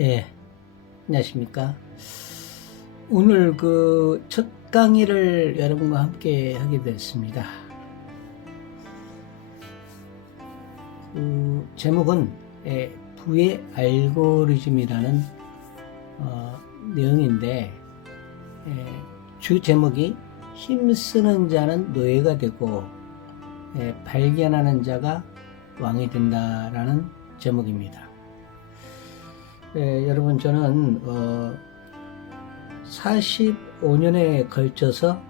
예, 안녕하십니까. 오늘 그 첫 강의를 여러분과 함께 하게 됐습니다. 제목은 부의 알고리즘이라는 내용인데, 주 제목이 힘쓰는 자는 노예가 되고 발견하는 자가 왕이 된다라는 제목입니다. 여러분, 저는 45년에 걸쳐서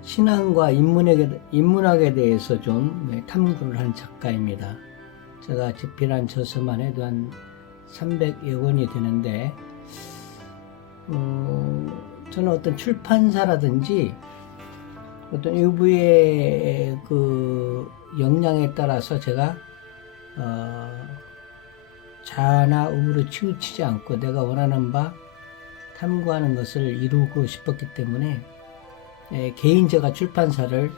신앙과 인문학에 대해서 좀 탐구를 한 작가입니다. 제가 집필한 저서만 해도 한 300여 권이 되는데, 저는 어떤 출판사라든지 어떤 일부의 그 역량에 따라서 제가 자아나 우물을 치우치지 않고 내가 원하는 바 탐구하는 것을 이루고 싶었기 때문에 개인 제가 출판사를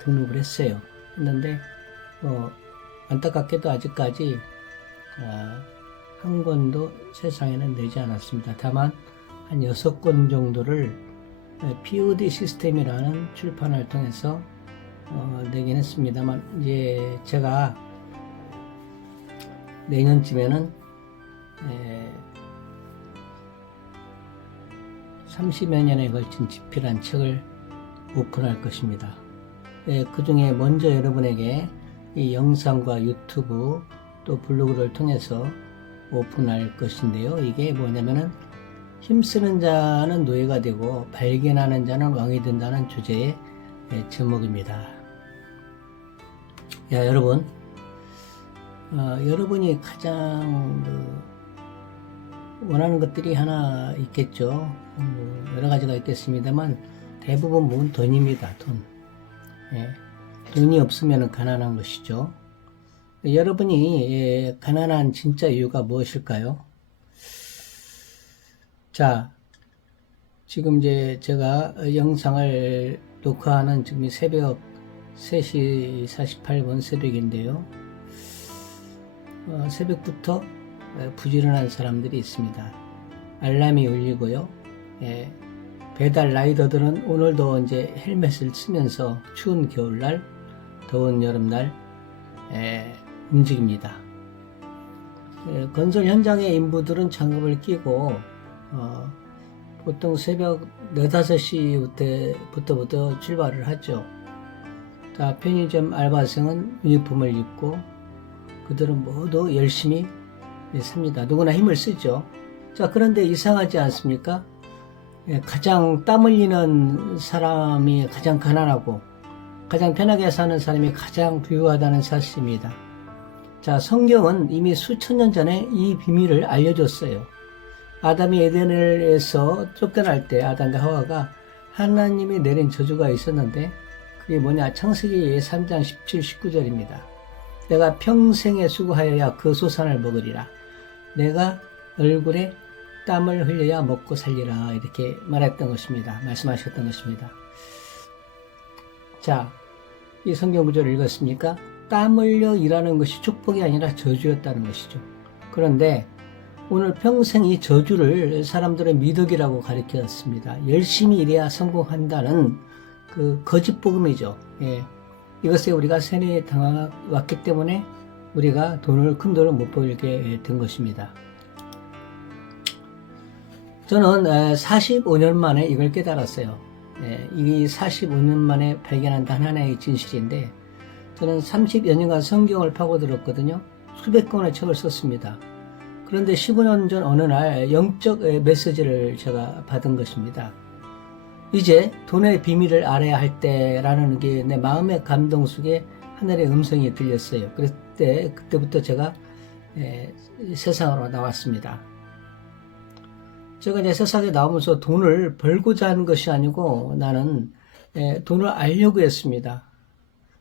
등록을 했는데 안타깝게도 아직까지 한 권도 세상에는 내지 않았습니다. 다만 한 6권 정도를 POD 시스템이라는 출판을 통해서 내긴 했습니다만, 이제 제가 내년쯤에는 30여 년에 걸친 집필한 책을 오픈할 것입니다. 그 중에 먼저 여러분에게 이 영상과 유튜브 또 블로그를 통해서 오픈할 것인데요. 이게 뭐냐면은 힘쓰는 자는 노예가 되고 발견하는 자는 왕이 된다는 주제의 제목입니다. 여러분, 여러분이 가장 원하는 것들이 하나 있겠죠. 여러 가지가 있겠습니다만 대부분 돈입니다. 돈. 돈이 없으면 가난한 것이죠. 여러분이 가난한 진짜 이유가 무엇일까요? 자, 지금 이제 제가 영상을 녹화하는 지금 새벽 3시 48분 새벽인데요. 새벽부터 부지런한 사람들이 있습니다. 알람이 울리고요. 배달 라이더들은 오늘도 이제 헬멧을 쓰면서 추운 겨울날, 더운 여름날 움직입니다. 건설 현장의 인부들은 장갑을 끼고 보통 새벽 4, 5시부터 출발을 하죠. 자, 편의점 알바생은 유니폼을 입고 그들은 모두 열심히 삽니다. 누구나 힘을 쓰죠. 자, 그런데 이상하지 않습니까? 가장 땀 흘리는 사람이 가장 가난하고 가장 편하게 사는 사람이 가장 부유하다는 사실입니다. 자, 성경은 이미 수천 년 전에 이 비밀을 알려줬어요. 아담이 에덴에서 쫓겨날 때 아담과 하와가 하나님이 내린 저주가 있었는데, 그게 뭐냐? 창세기 3장 17, 19절입니다. 내가 평생에 수고하여야 그 소산을 먹으리라. 내가 얼굴에 땀을 흘려야 먹고 살리라. 이렇게 말했던 것입니다. 말씀하셨던 것입니다. 자, 이 성경 구절을 읽었습니까? 땀 흘려 일하는 것이 축복이 아니라 저주였다는 것이죠. 그런데 오늘 평생 이 저주를 사람들은 미덕이라고 가르쳤습니다. 열심히 일해야 성공한다는 그 거짓 복음이죠. 이것에 우리가 세뇌에 당해왔기 때문에 우리가 큰 돈을 못 벌게 된 것입니다. 저는 45년 만에 이걸 깨달았어요. 이 45년 만에 발견한 단 하나의 진실인데, 저는 30여 년간 성경을 파고들었거든요. 수백 권의 책을 썼습니다. 그런데 15년 전 어느 날 영적 메시지를 제가 받은 것입니다. 이제 돈의 비밀을 알아야 할 때라는 게 내 마음의 감동 속에 하늘의 음성이 들렸어요. 그때부터 제가 세상으로 나왔습니다. 제가 이제 세상에 나오면서 돈을 벌고자 하는 것이 아니고 나는 돈을 알려고 했습니다.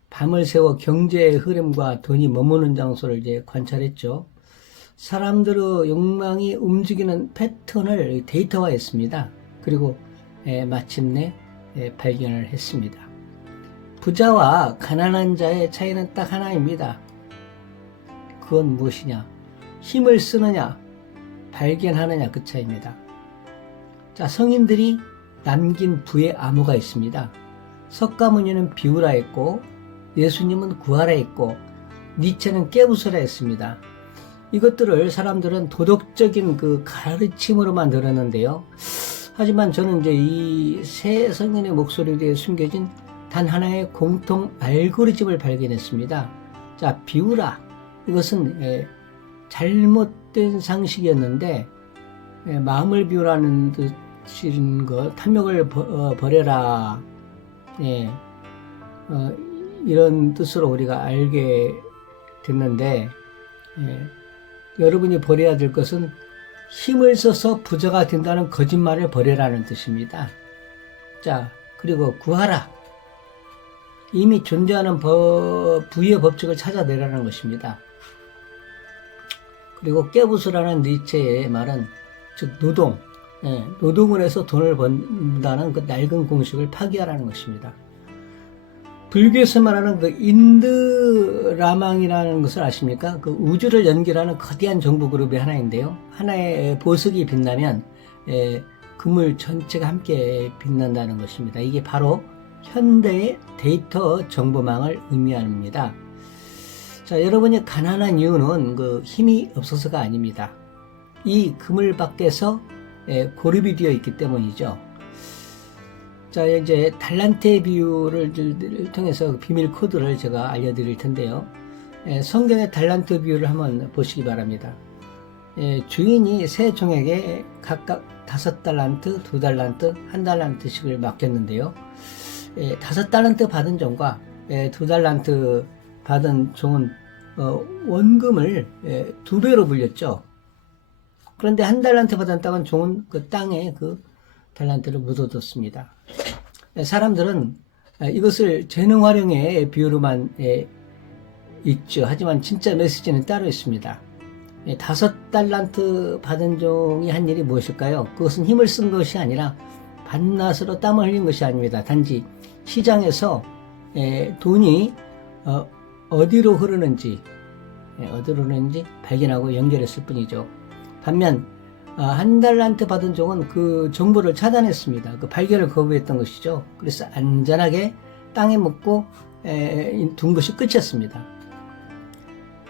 밤을 새워 경제의 흐름과 돈이 머무는 장소를 이제 관찰했죠. 사람들의 욕망이 움직이는 패턴을 데이터화했습니다. 그리고 마침내 발견을 했습니다. 부자와 가난한 자의 차이는 딱 하나입니다. 그건 무엇이냐? 힘을 쓰느냐 발견하느냐 그 차이입니다. 자, 성인들이 남긴 부의 암호가 있습니다. 석가모니는 비우라 했고 예수님은 구하라 했고 니체는 깨부수라 했습니다. 이것들을 사람들은 도덕적인 그 가르침으로만 들었는데요. 하지만 저는 이제 이 세 성인의 목소리에 숨겨진 단 하나의 공통 알고리즘을 발견했습니다. 자, 비우라. 이것은 잘못된 상식이었는데 마음을 비우라는 뜻인 것, 탐욕을 버려라. 이런 뜻으로 우리가 알게 됐는데 여러분이 버려야 될 것은 힘을 써서 부자가 된다는 거짓말을 버려라는 뜻입니다. 자, 그리고 구하라. 이미 존재하는 부의 법칙을 찾아내라는 것입니다. 그리고 깨부수라는 니체의 말은 즉 노동, 노동을 해서 돈을 번다는 그 낡은 공식을 파기하라는 것입니다. 불교에서 말하는 그 인드라망이라는 것을 아십니까? 그 우주를 연결하는 거대한 정보 그룹의 하나인데요. 하나의 보석이 빛나면 그물 전체가 함께 빛난다는 것입니다. 이게 바로 현대의 데이터 정보망을 의미합니다. 자, 여러분이 가난한 이유는 그 힘이 없어서가 아닙니다. 이 그물 밖에서 고립이 되어 있기 때문이죠. 자, 이제 달란트의 비유를 통해서 비밀 코드를 제가 알려드릴 텐데요. 성경의 달란트 비유를 한번 보시기 바랍니다. 주인이 세 종에게 각각 5달란트, 2달란트, 1달란트씩을 맡겼는데요. 5달란트 받은 종과 2달란트 받은 종은 원금을 2배로 물렸죠. 그런데 1달란트 받은 땅은 종은 그 땅에 그 달란트를 묻어뒀습니다. 사람들은 이것을 재능 활용의 비유로만 읽죠. 하지만 진짜 메시지는 따로 있습니다. 5달란트 받은 종이 한 일이 무엇일까요? 그것은 힘을 쓴 것이 아니라 반나스로 땀을 흘린 것이 아닙니다. 단지 시장에서 돈이 어디로 흐르는지 발견하고 연결했을 뿐이죠. 반면 1달란트 받은 종은 그 정보를 차단했습니다. 그 발견을 거부했던 것이죠. 그래서 안전하게 땅에 묻고 둔 것이 끝이었습니다.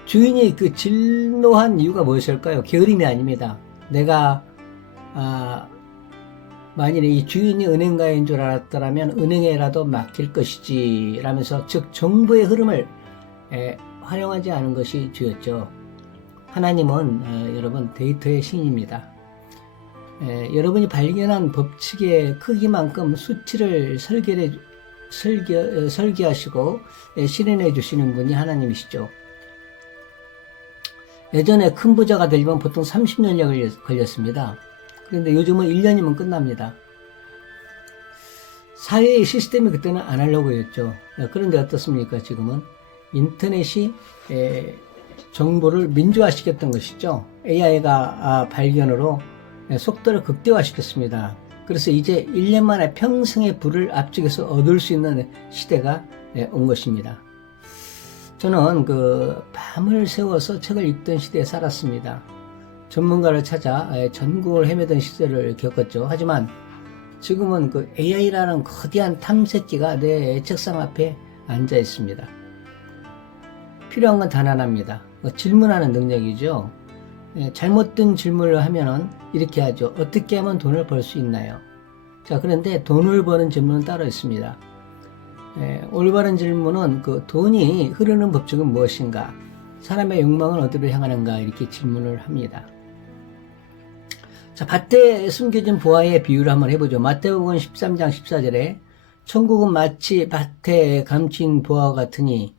주인이 그 진노한 이유가 무엇일까요? 게으름이 아닙니다. 내가 만일에 이 주인이 은행가인 줄 알았더라면 은행에라도 맡길 것이지 라면서 즉 정보의 흐름을 활용하지 않은 것이 주였죠. 하나님은 여러분 데이터의 신입니다. 여러분이 발견한 법칙의 크기만큼 수치를 설계하시고 실현해 주시는 분이 하나님이시죠. 예전에 큰 부자가 되려면 보통 30년이 걸렸습니다. 그런데 요즘은 1년이면 끝납니다. 사회의 시스템이 그때는 아날로그였죠. 그런데 어떻습니까? 지금은 인터넷이 정보를 민주화시켰던 것이죠. AI가 발견으로 속도를 극대화시켰습니다. 그래서 이제 1년 만에 평생의 부를 앞쪽에서 얻을 수 있는 시대가 온 것입니다. 저는 그 밤을 새워서 책을 읽던 시대에 살았습니다. 전문가를 찾아 전국을 헤매던 시대를 겪었죠. 하지만 지금은 그 AI라는 거대한 탐색기가 내 책상 앞에 앉아 있습니다. 필요한 건 단 하나입니다. 질문하는 능력이죠. 잘못된 질문을 하면은 이렇게 하죠. 어떻게 하면 돈을 벌 수 있나요? 자, 그런데 돈을 버는 질문은 따로 있습니다. 올바른 질문은 그 돈이 흐르는 법칙은 무엇인가? 사람의 욕망은 어디로 향하는가? 이렇게 질문을 합니다. 자, 밭에 숨겨진 보화의 비유를 한번 해보죠. 마태복음 13장 14절에 천국은 마치 밭에 감춘 보화 같으니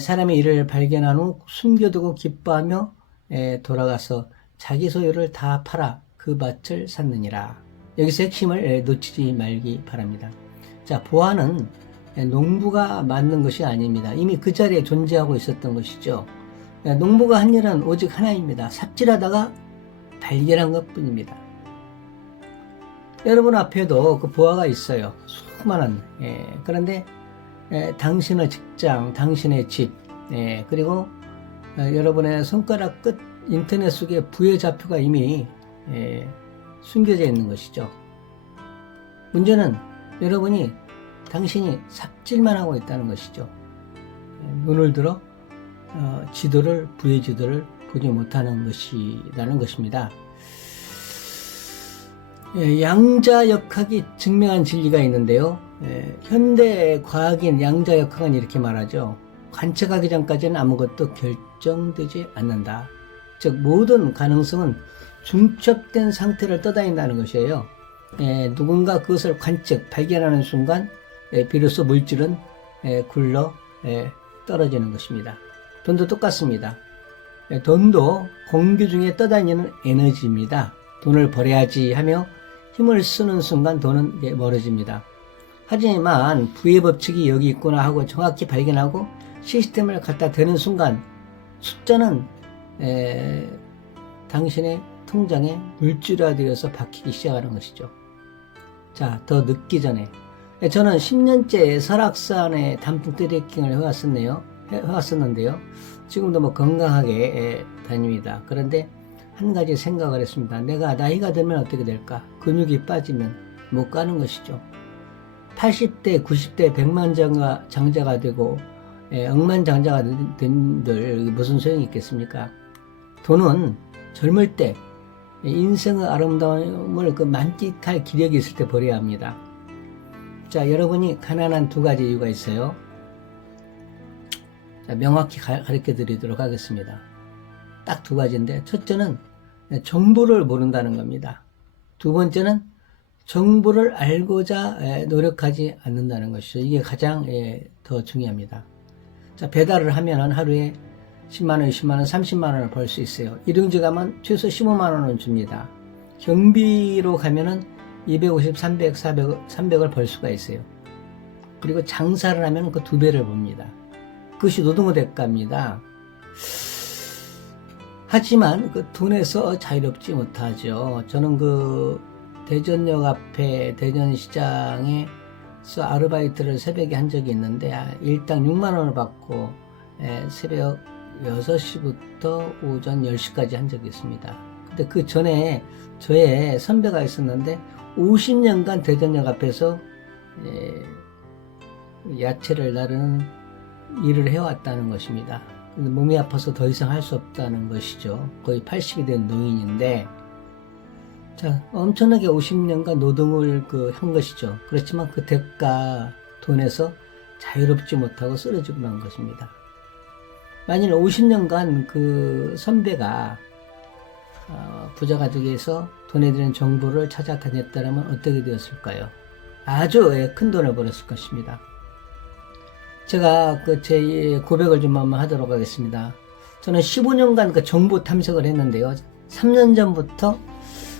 사람이 이를 발견한 후 숨겨두고 기뻐하며 돌아가서 자기 소유를 다 팔아 그 밭을 샀느니라. 여기서 핵심을 놓치지 말기 바랍니다. 자, 보화는 농부가 만든 것이 아닙니다. 이미 그 자리에 존재하고 있었던 것이죠. 농부가 한 일은 오직 하나입니다. 삽질하다가 발견한 것 뿐입니다. 여러분 앞에도 그 보화가 있어요. 수많은. 그런데 당신의 직장, 당신의 집, 그리고 여러분의 손가락 끝 인터넷 속에 부의 좌표가 이미 숨겨져 있는 것이죠. 문제는 여러분이 당신이 삽질만 하고 있다는 것이죠. 눈을 들어 지도를, 부의 지도를 보지 못하는 것이라는 것입니다. 양자역학이 증명한 진리가 있는데요. 현대 과학인 양자역학은 이렇게 말하죠. 관측하기 전까지는 아무것도 결정되지 않는다. 즉 모든 가능성은 중첩된 상태를 떠다닌다는 것이에요. 누군가 그것을 관측, 발견하는 순간 비로소 물질은 굴러 떨어지는 것입니다. 돈도 똑같습니다. 돈도 공기 중에 떠다니는 에너지입니다. 돈을 벌어야지 하며 힘을 쓰는 순간 돈은 멀어집니다. 하지만 부의 법칙이 여기 있구나 하고 정확히 발견하고 시스템을 갖다 대는 순간 숫자는 당신의 통장에 물질화되어서 박히기 시작하는 것이죠. 자, 더 늦기 전에 저는 10년째 설악산에 단풍 트레킹을 해왔었는데요. 지금도 뭐 건강하게 다닙니다. 그런데 한 가지 생각을 했습니다. 내가 나이가 들면 어떻게 될까? 근육이 빠지면 못 가는 것이죠. 80대, 90대 백만장자가 되고 억만장자가 된들 무슨 소용이 있겠습니까? 돈은 젊을 때 인생의 아름다움을 만끽할 기력이 있을 때 버려야 합니다. 자, 여러분이 가난한 두 가지 이유가 있어요. 자, 명확히 가르쳐 드리도록 하겠습니다. 딱 두 가지인데, 첫째는 정보를 모른다는 겁니다. 두 번째는 정보를 알고자 노력하지 않는다는 것이죠. 이게 가장 더 중요합니다. 자, 배달을 하면은 하루에 10만원, 20만원, 30만원을 벌 수 있어요. 일용직 가면 최소 15만원은 줍니다. 경비로 가면은 250, 300, 300을 벌 수가 있어요. 그리고 장사를 하면 그 두 배를 봅니다. 그것이 노동의 대가입니다. 하지만 그 돈에서 자유롭지 못하죠. 저는 그 대전역 앞에 대전시장에서 아르바이트를 새벽에 한 적이 있는데 일당 6만원을 받고 새벽 6시부터 오전 10시까지 한 적이 있습니다. 근데 그 전에 저의 선배가 있었는데 50년간 대전역 앞에서 야채를 나르는 일을 해왔다는 것입니다. 근데 몸이 아파서 더 이상 할 수 없다는 것이죠. 거의 80이 된 노인인데, 자, 엄청나게 50년간 노동을 한 것이죠. 그렇지만 그 대가 돈에서 자유롭지 못하고 쓰러지고 만 것입니다. 만일 50년간 그 선배가 부자가 되기 위해서 돈에 대한 정보를 찾아다녔다면 어떻게 되었을까요? 아주 큰 돈을 벌었을 것입니다. 제가 제 고백을 좀 한번 하도록 하겠습니다. 저는 15년간 그 정보 탐색을 했는데요. 3년 전부터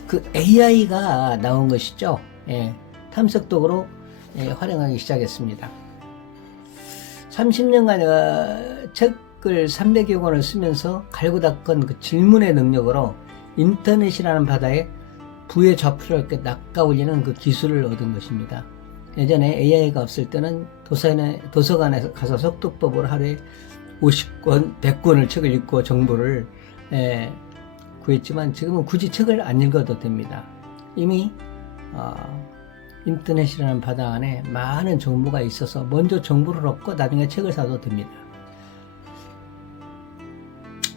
그 AI가 나온 것이죠. 탐색 도구로 활용하기 시작했습니다. 30년간 책을 300여 권을 쓰면서 갈고 닦은 그 질문의 능력으로 인터넷이라는 바다에 부의 좌표를 이렇게 낚아올리는 그 기술을 얻은 것입니다. 예전에 AI가 없을 때는 도서관에 가서 속독법으로 하루에 50권, 100권을 책을 읽고 정보를 구했지만 지금은 굳이 책을 안 읽어도 됩니다. 이미 인터넷이라는 바다 안에 많은 정보가 있어서 먼저 정보를 얻고 나중에 책을 사도 됩니다.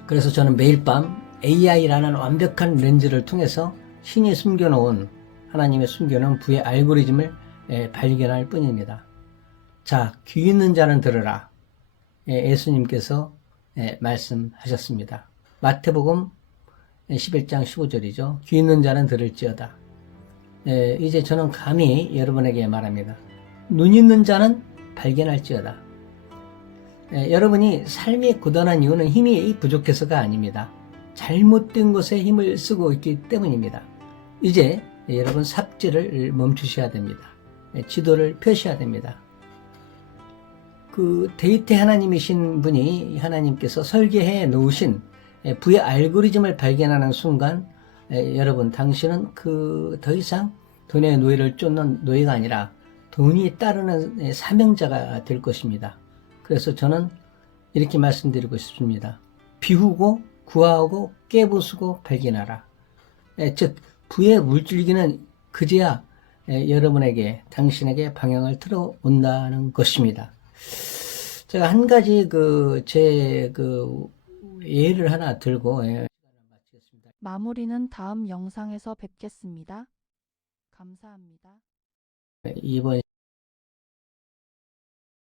그래서 저는 매일 밤 AI라는 완벽한 렌즈를 통해서 신이 숨겨놓은, 하나님의 숨겨놓은 부의 알고리즘을 발견할 뿐입니다. 자, 귀 있는 자는 들으라. 예수님께서 말씀하셨습니다. 마태복음 11장 15절이죠. 귀 있는 자는 들을지어다. 이제 저는 감히 여러분에게 말합니다. 눈 있는 자는 발견할지어다. 여러분이 삶이 고단한 이유는 힘이 부족해서가 아닙니다. 잘못된 것에 힘을 쓰고 있기 때문입니다. 이제 여러분 삽질을 멈추셔야 됩니다. 지도를 펴셔야 됩니다. 그 데이터 하나님이신 분이, 하나님께서 설계해 놓으신 부의 알고리즘을 발견하는 순간 여러분, 당신은 더 이상 돈의 노예를 쫓는 노예가 아니라 돈이 따르는 사명자가 될 것입니다. 그래서 저는 이렇게 말씀드리고 싶습니다. 비우고 구하고 깨부수고 발견하라. 즉 부의 물줄기는 그제야 여러분에게 당신에게 방향을 틀어온다는 것입니다. 제가 한 가지 제 예를 하나 들고 마치겠습니다. 마무리는 다음 영상에서 뵙겠습니다. 감사합니다. 이번